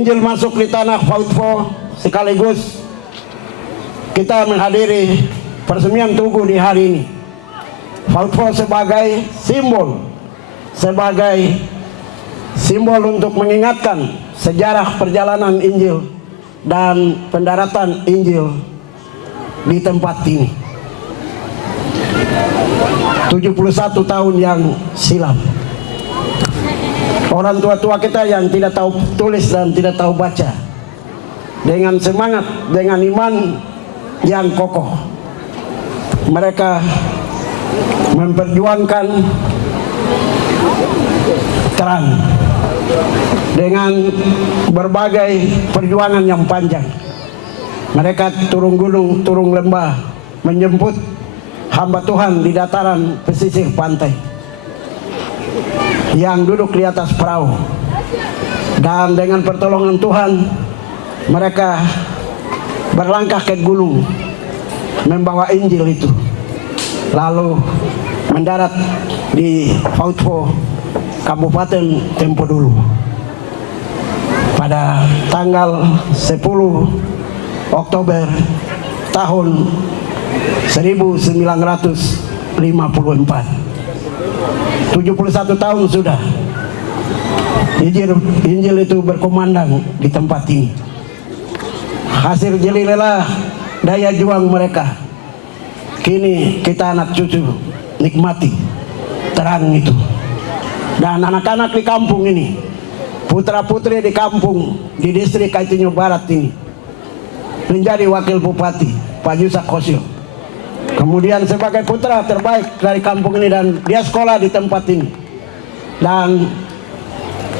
Injil masuk di tanah Fautpho, sekaligus kita menghadiri peresmian Tugu di hari ini. Fautpho sebagai simbol untuk mengingatkan sejarah perjalanan Injil dan pendaratan Injil di tempat ini 71 tahun yang silam. Orang tua-tua kita yang tidak tahu tulis dan tidak tahu baca, dengan semangat, dengan iman yang kokoh, mereka memperjuangkan terang dengan berbagai perjuangan yang panjang. Mereka turun gunung, turun lembah, menjemput hamba Tuhan di dataran pesisir pantai yang duduk di atas perahu, dan dengan pertolongan Tuhan mereka berlangkah ke gunung membawa Injil itu, lalu mendarat di Fautpho, Kabupaten Tempo Dulu pada tanggal 10 Oktober tahun 1954. 71 tahun sudah Injil itu berkumandang di tempat ini. Hasil jelilelah daya juang mereka. Kini kita anak cucu nikmati terang itu. Dan anak-anak di kampung ini, putra-putri di kampung di distrik Kaitinyo Barat ini, menjadi wakil bupati Pak Yusak Kosio. Kemudian sebagai putra terbaik dari kampung ini, dan dia sekolah di tempat ini. Dan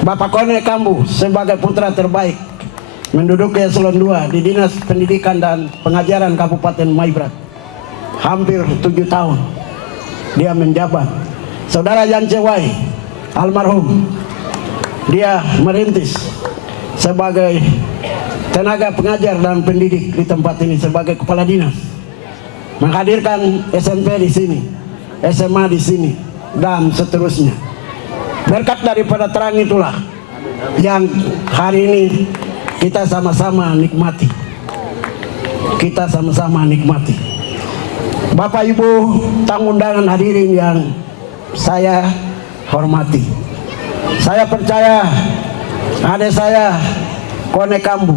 Bapak Kone Kambu sebagai putra terbaik menduduki eselon 2 di Dinas Pendidikan dan Pengajaran Kabupaten Maibrat. Hampir 7 tahun dia menjabat. Saudara Yancewai almarhum, dia merintis sebagai tenaga pengajar dan pendidik di tempat ini sebagai kepala dinas, menghadirkan SMP di sini, SMA di sini, dan seterusnya. Berkat daripada terang itulah yang hari ini kita sama-sama nikmati. Kita sama-sama nikmati. Bapak Ibu tamu undangan hadirin yang saya hormati, saya percaya adik saya Kone Kambu,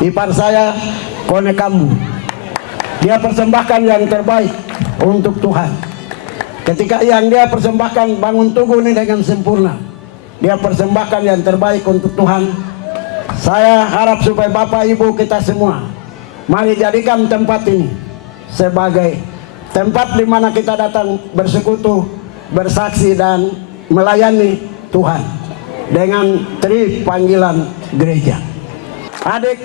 ipar saya Kone Kambu, dia persembahkan yang terbaik untuk Tuhan. Ketika yang dia persembahkan bangun Tugu ini dengan sempurna, dia persembahkan yang terbaik untuk Tuhan. Saya harap supaya Bapak Ibu kita semua, mari jadikan tempat ini sebagai tempat di mana kita datang bersekutu, bersaksi, dan melayani Tuhan dengan tri panggilan gereja. Adik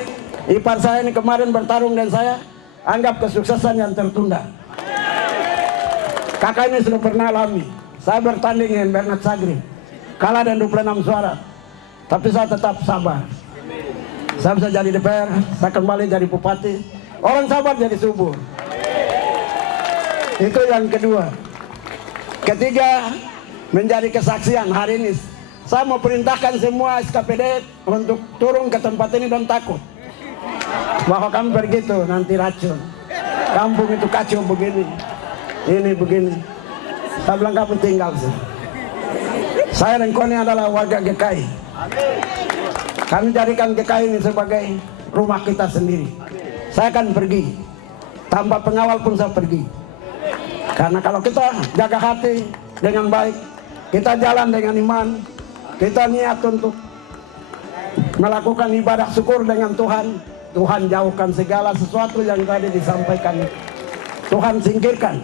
ipar saya ini kemarin bertarung dan saya anggap kesuksesan yang tertunda. Kakak ini sudah pernah alami. Saya bertanding dengan Bernard Sagri, kalah dan 26 suara, tapi saya tetap sabar. Saya bisa jadi DPR, saya kembali jadi bupati. Orang sabar jadi subur. Itu yang kedua. Ketiga, menjadi kesaksian hari ini. Saya mau perintahkan semua SKPD untuk turun ke tempat ini dan takut bahwa kami begitu nanti racun. Kampung itu kacau begini, ini begini. Saya bilang kamu tinggal sih. Saya dan Kone adalah warga GKI. Kami jadikan GKI ini sebagai rumah kita sendiri. Saya akan pergi, tanpa pengawal pun saya pergi. Karena kalau kita jaga hati dengan baik, kita jalan dengan iman, kita niat untuk melakukan ibadah syukur dengan Tuhan, Tuhan jauhkan segala sesuatu yang tadi disampaikan. Tuhan singkirkan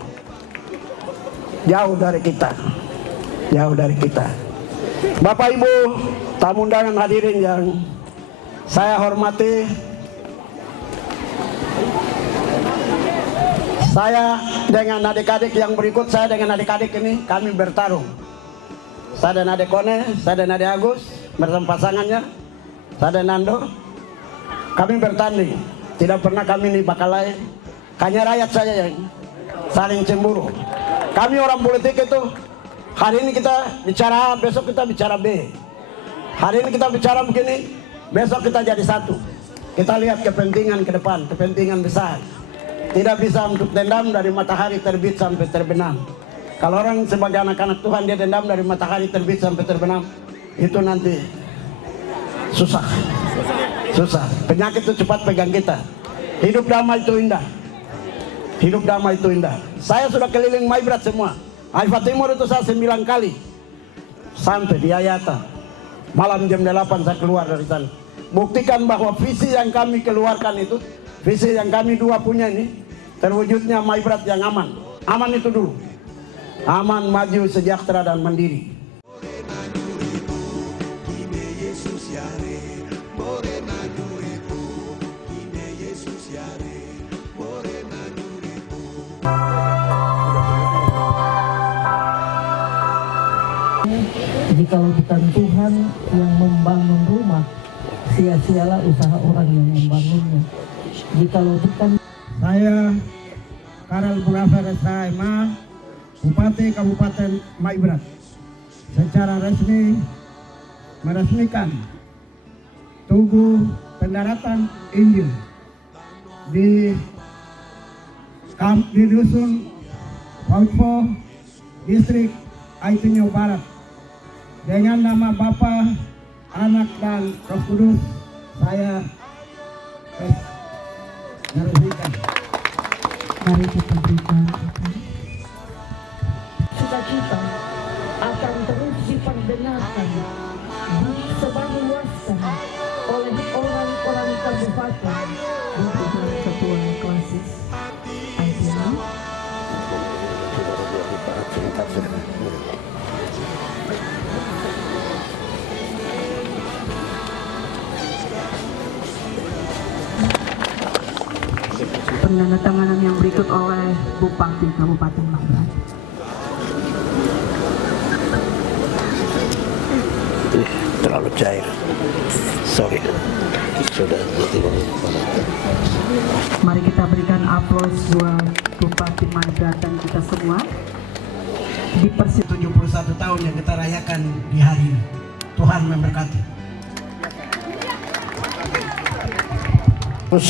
jauh dari kita, jauh dari kita. Bapak Ibu tamu undangan hadirin yang saya hormati, saya dengan adik-adik yang berikut, saya dengan adik-adik ini kami bertarung. Saya dan adik Kone, saya dan adik Agus bersama pasangannya, saya dan Nando, kami bertanding. Tidak pernah kami ini bakal lain. Hanya rakyat saya yang saling cemburu. Kami orang politik itu, hari ini kita bicara A, besok kita bicara B. Hari ini kita bicara begini, Besok kita jadi satu. Kita lihat kepentingan ke depan, kepentingan besar. Tidak bisa untuk dendam dari matahari terbit sampai terbenam. Kalau orang sebagai anak-anak Tuhan dia dendam dari matahari terbit sampai terbenam, itu nanti susah. Susah. Penyakit itu cepat pegang kita. Hidup damai itu indah. Hidup damai itu indah. Saya sudah keliling Maibrat semua. Haifa Timur itu saya 9 kali. Sampai di Ayata. Malam jam 8 saya keluar dari sana. Buktikan bahwa visi yang kami keluarkan itu, visi yang kami dua punya ini, terwujudnya Maibrat yang aman. Aman itu dulu. Aman, maju, sejahtera, dan mandiri. Jikalau bukan Tuhan yang membangun rumah, sia-sialah usaha orang yang membangunnya. Jikalau bukan Saya Karel Burafer SHMA, Bupati Kabupaten Maibrat, secara resmi meresmikan Tugu Pendaratan Injil di Dusun Pautpo, Distrik Aitinyo Barat, dengan nama Bapa, Anak, dan Roh Kudus. Saya meresmikan. Mari kita berikan cita-cita akan terus diperdengarkan, disebarluaskan oleh orang-orang kabupaten dengan ketua klasis Aitinyo. Penandatanganan yang berikut oleh Bupati Kabupaten Maibrat. Terlalu cair. Sorry. Sudah Mari kita berikan aplaus buat Bupati Maibrat dan kita semua. Di 71 tahun yang kita rayakan di hari ini. Tuhan memberkati. Terus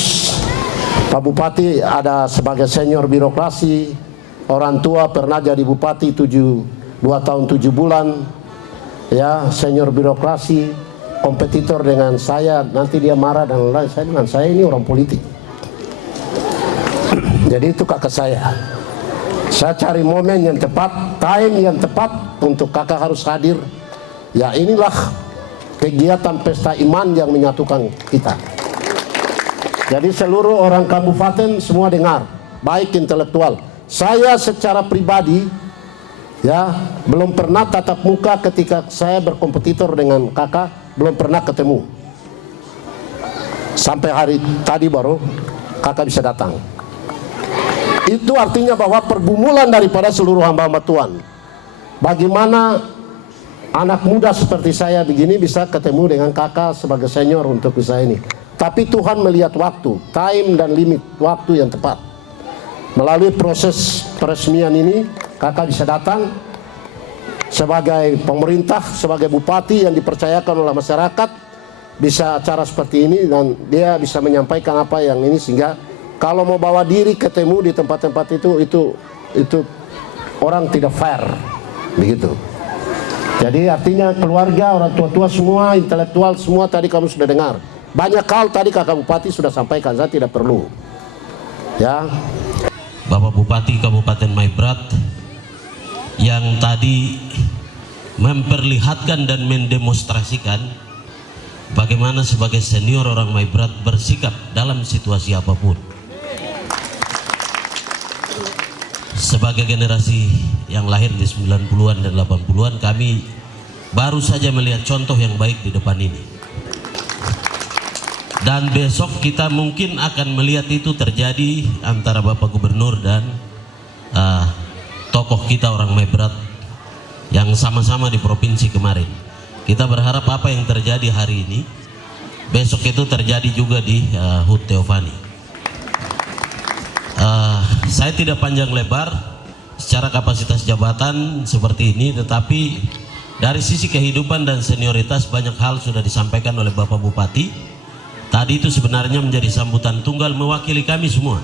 Pak Bupati ada sebagai senior birokrasi, orang tua pernah jadi bupati 2 tahun 7 bulan, ya, senior birokrasi, kompetitor dengan saya, nanti dia marah dan lain. Saya dengan saya ini orang politik. Jadi itu kakak saya. Saya cari momen yang tepat, time yang tepat untuk kakak harus hadir. Ya inilah kegiatan pesta iman yang menyatukan kita. Jadi seluruh orang kabupaten semua dengar, baik intelektual. Saya secara pribadi, ya, belum pernah tatap muka ketika saya berkompetitor dengan kakak, belum pernah ketemu. Sampai hari tadi baru kakak bisa datang. Itu artinya bahwa pergumulan daripada seluruh hamba-hamba Tuhan. Bagaimana anak muda seperti saya begini bisa ketemu dengan kakak sebagai senior untuk bisa ini. Tapi Tuhan melihat waktu, time dan limit waktu yang tepat. Melalui proses peresmian ini, kakak bisa datang sebagai pemerintah, sebagai bupati yang dipercayakan oleh masyarakat, bisa acara seperti ini dan dia bisa menyampaikan apa yang ini, sehingga kalau mau bawa diri ketemu di tempat-tempat itu orang tidak fair, begitu. Jadi artinya keluarga, orang tua-tua semua, intelektual semua tadi kamu sudah dengar. Banyak hal tadi kakak bupati sudah sampaikan, saya tidak perlu. Ya. Bapak Bupati Kabupaten Maibrat yang tadi memperlihatkan dan mendemonstrasikan bagaimana sebagai senior orang Maibrat bersikap dalam situasi apapun. Sebagai generasi yang lahir di 90-an dan 80-an, kami baru saja melihat contoh yang baik di depan ini. Dan besok kita mungkin akan melihat itu terjadi antara Bapak Gubernur dan tokoh kita orang Maibrat yang sama-sama di provinsi kemarin. Kita berharap apa yang terjadi hari ini besok itu terjadi juga di HUT Teofani. Saya tidak panjang lebar secara kapasitas jabatan seperti ini, tetapi Dari sisi kehidupan dan senioritas banyak hal sudah disampaikan oleh Bapak Bupati. Tadi itu sebenarnya menjadi sambutan tunggal mewakili kami semua.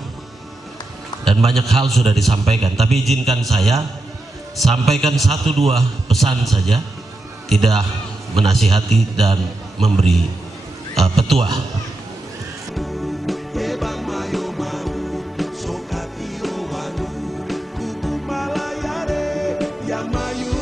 Dan banyak hal sudah disampaikan. Tapi izinkan saya sampaikan 1-2 pesan saja. Tidak menasihati dan memberi petua. Yang mayu